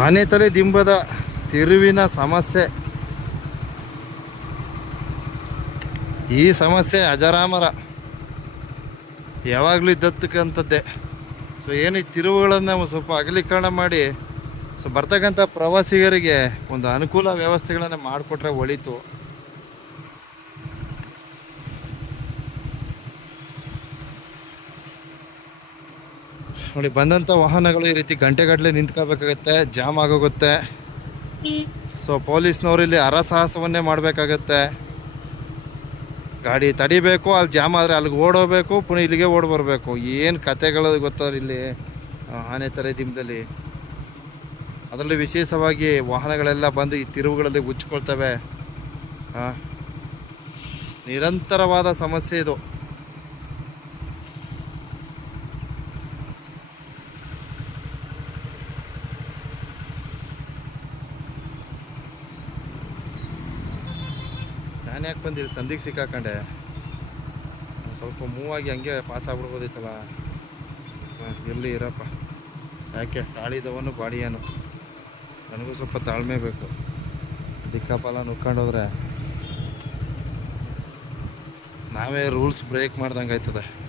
ಆನೆತಲೆ ದಿಂಬದ ತಿರುವಿನ ಸಮಸ್ಯೆ. ಈ ಸಮಸ್ಯೆ ಅಜರಾಮರ. ಯಾವಾಗಲೂ ಇದ್ದಕ್ಕಂಥದ್ದೇ ಸೊ ಏನು ಈ ತಿರುವುಗಳನ್ನು ಸ್ವಲ್ಪ ಅಗಲೀಕರಣ ಮಾಡಿ ಸೊ ಬರ್ತಕ್ಕಂಥ ಪ್ರವಾಸಿಗರಿಗೆ ಒಂದು ಅನುಕೂಲ ವ್ಯವಸ್ಥೆಗಳನ್ನು ಮಾಡಿಕೊಟ್ರೆ ಒಳಿತು. ನೋಡಿ ಬಂದಂಥ ವಾಹನಗಳು ಈ ರೀತಿ ಗಂಟೆಗಟ್ಟಲೆ ನಿಂತ್ಕೋಬೇಕಾಗತ್ತೆ, ಜಾಮ್ ಆಗೋಗುತ್ತೆ. ಸೊ ಪೊಲೀಸ್ನವರು ಇಲ್ಲಿ ಹರಸಾಹಸವನ್ನೇ ಮಾಡಬೇಕಾಗತ್ತೆ. ಗಾಡಿ ತಡಿಬೇಕು, ಅಲ್ಲಿ ಜಾಮ್ ಆದರೆ ಅಲ್ಲಿಗೆ ಓಡೋಬೇಕು ಪುನಃ ಇಲ್ಲಿಗೆ ಓಡ್ ಬರಬೇಕು. ಏನು ಕತೆಗಳು ಗೊತ್ತವ್ರು ಇಲ್ಲಿ? ಆನೆ ತಲೆ ದಿಂಬದಲ್ಲಿ ಅದರಲ್ಲಿ ವಿಶೇಷವಾಗಿ ವಾಹನಗಳೆಲ್ಲ ಬಂದು ಈ ತಿರುವುಗಳಲ್ಲಿ ಉಚ್ಕೊಳ್ತವೆ ನಿರಂತರವಾದ ಸಮಸ್ಯೆ ಇದು. ನಾನು ಯಾಕೆ ಬಂದಿಲ್ಲ ಸಂದಿಗೆ ಸಿಕ್ಕಾಕೊಂಡೆ. ಸ್ವಲ್ಪ ಮೂವ್ ಆಗಿ ಹಂಗೆ ಪಾಸ್ ಆಗ್ಬಿಡ್ಬೋದಿತ್ತಲ್ಲ. ಹಾಂ, ಇರಲಿ ಇರಪ್ಪ. ಯಾಕೆ? ತಾಳಿದವನು ಬಾಡಿಯನು ನನಗೂ ಸ್ವಲ್ಪ ತಾಳ್ಮೆ ಬೇಕು. ದಿಕ್ಕಪ್ಪಲ್ಲ ನುಕ್ಕೊಂಡೋದ್ರೆ. ನಾವೇ ರೂಲ್ಸ್ ಬ್ರೇಕ್ ಮಾಡ್ದಂಗೆ ಆಯ್ತದೆ.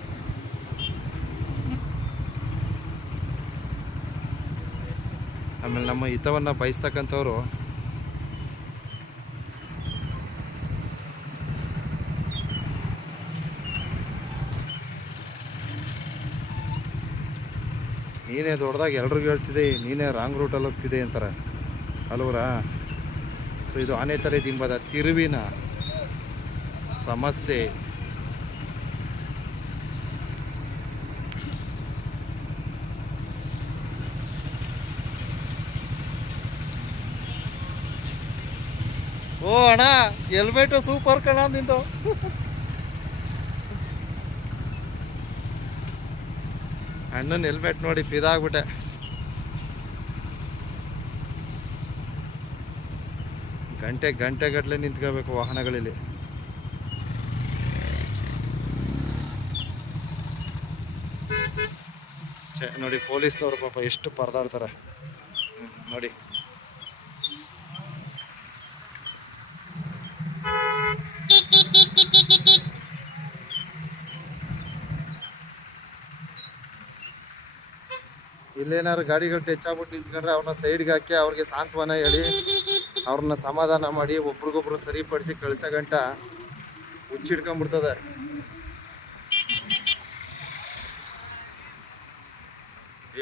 ಆಮೇಲೆ ನಮ್ಮ ಹಿತವನ್ನು ಬಯಸ್ತಕ್ಕಂಥವ್ರು ನೀನೇ ದೊಡ್ಡದಾಗಿ ಎಲ್ರಿಗೂ ಹೇಳ್ತಿದ್ದೆ ನೀನೇ ರಾಂಗ್ ರೂಟಲ್ಲಿ ಹೋಗ್ತಿದೆ ಅಂತಾರೆ. ಅಲ್ವರಾ? ಸೊ ಇದು ಆನೆ ತಲೆ ದಿಂಬದ ತಿರುವಿನ ಸಮಸ್ಯೆ. ಓ, ಅಣ್ಣ ಹೆಲ್ಮೆಟ್ ಸೂಪರ್ ಕಣ ನಿಂದು. ಅಣ್ಣನ ಹೆಲ್ಮೆಟ್ ನೋಡಿ ಫಿದಾಗ್ಬಿಟ್ಟೆ ಗಂಟೆ ಗಂಟೆ ಗಟ್ಟಲೆ ನಿಂತ್ಕೋಬೇಕು ವಾಹನಗಳಲ್ಲಿ. ನೋಡಿ, ಪೊಲೀಸ್ನವರು ಪಾಪ ಎಷ್ಟು ಪರದಾಡ್ತಾರೆ. ನೋಡಿ. ಇಲ್ಲೇನಾದ್ರು ಗಾಡಿಗಳು ಟಚ್ ಆಗ್ಬಿಟ್ಟು ನಿಂತ್ಕೊಂಡ್ರೆ ಅವ್ರನ್ನ ಸೈಡ್ಗೆ ಹಾಕಿ ಅವ್ರಿಗೆ ಸಾಂತ್ವನ ಹೇಳಿ, ಅವ್ರನ್ನ ಸಮಾಧಾನ ಮಾಡಿ ಒಬ್ರಿಗೊಬ್ರು ಸರಿಪಡಿಸಿ ಕಳ್ಸೋ ಗಂಟ ಹುಚ್ಚಿಡ್ಕೊಂಡ್ಬಿಡ್ತದೆ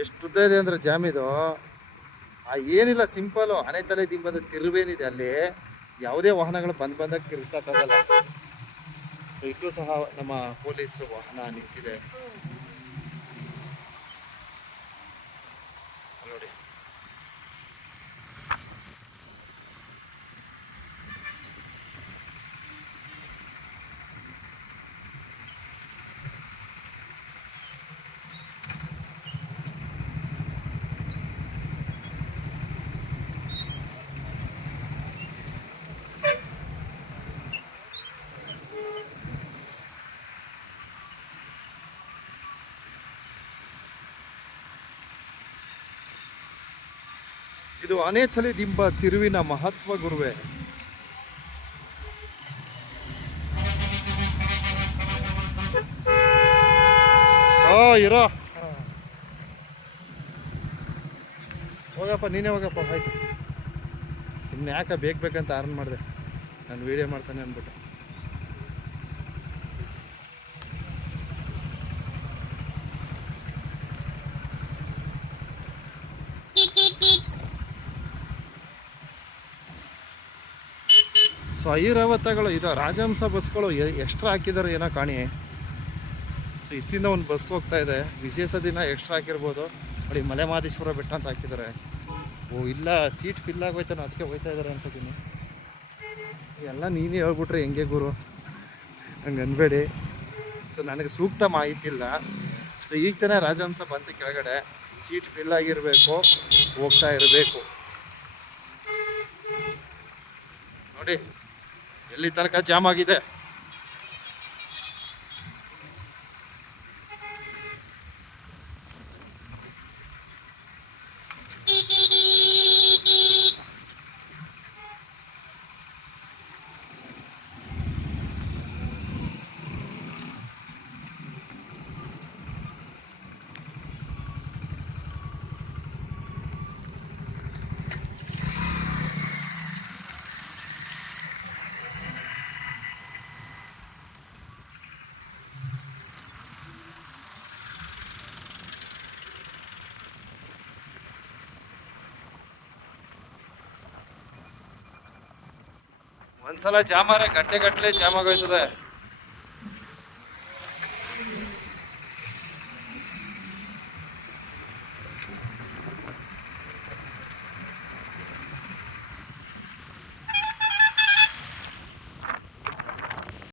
ಎಷ್ಟು ಉದ್ದ ಇದೆ ಅಂದ್ರೆ ಜಾಮಿದು ಆ ಏನಿಲ್ಲ, ಸಿಂಪಲ್ ಆನೆ ತಲೆ ದಿಂಬದ ತಿರುವೇನಿದೆ ಅಲ್ಲಿ. ಯಾವುದೇ ವಾಹನಗಳು ಬಂದ್ ಬಂದಾಗ ತಿರ್ಸಕ್ಕಾಗಲ್ಲ ಸೊ ಇಲ್ಲೂ ಸಹ ನಮ್ಮ ಪೊಲೀಸ್ ವಾಹನ ನಿಂತಿದೆ. ಇದು ಅನೇಥಲಿ ದಿಂಬ ತಿರುವಿನ ಮಹತ್ವ ಗುರುವೆ. ಇರೋ. ಹೋಗಪ್ಪ, ನೀನೇ ಹೋಗಪ್ಪ ಆಯ್ತು ಇನ್ನು ಯಾಕೆ ಬೇಕು ಬೇಕಂತ ಆರನ್ ಮಾಡಿದೆ. ನಾನು ವಿಡಿಯೋ ಮಾಡ್ತಾನೆ ಅಂದ್ಬಿಟ್ಟು. ಸೊ ಐರಾವತಗಳು ಇದು ರಾಜಹಂಸ ಬಸ್ಗಳು ಎಕ್ಸ್ಟ್ರಾ ಹಾಕಿದ್ದಾರೆ ಏನೋ ಕಾಣಿ. ಸೊ ಇತ್ತಿಂದ ಒಂದು ಬಸ್ ಹೋಗ್ತಾ ಇದೆ. ವಿಶೇಷ ದಿನ ಎಕ್ಸ್ಟ್ರಾ ಹಾಕಿರ್ಬೋದು. ನೋಡಿ ಮಲೆ ಮಹದೇಶ್ವರ ಬೆಟ್ಟ ಅಂತ ಹಾಕಿದ್ದಾರೆ. ಓ, ಇಲ್ಲ ಸೀಟ್ ಫಿಲ್ ಆಗೋಯ್ತಾನ, ಅದಕ್ಕೆ ಹೋಯ್ತಾ ಇದ್ದಾರೆ ಅನ್ಕೋತೀನಿ. ಎಲ್ಲ ನೀನೇ ಹೇಳ್ಬಿಟ್ರೆ ಹೆಂಗೆ ಗುರು? ಹಂಗೆ ಅನ್ಬೇಡಿ. ಸೊ ನನಗೆ ಸೂಕ್ತ ಮಾಹಿತಿ ಇಲ್ಲ. ಸೊ ಈಗ ತಾನೇ ರಾಜಹಂಸ ಬಂತು ಕೆಳಗಡೆ. ಸೀಟ್ ಫಿಲ್ ಆಗಿರಬೇಕು, ಹೋಗ್ತಾ ಇರಬೇಕು. ನೋಡಿ ಎಲ್ಲಿ ತನಕ ಜಾಮ್ ಆಗಿದೆ. ಒಂದ್ಸಲ ಜಾಮಾರೆ ಗಂಟೆ ಗಟ್ಟಲೆ ಜಾಮ್ ಆಗೋಯ್ತದೆ.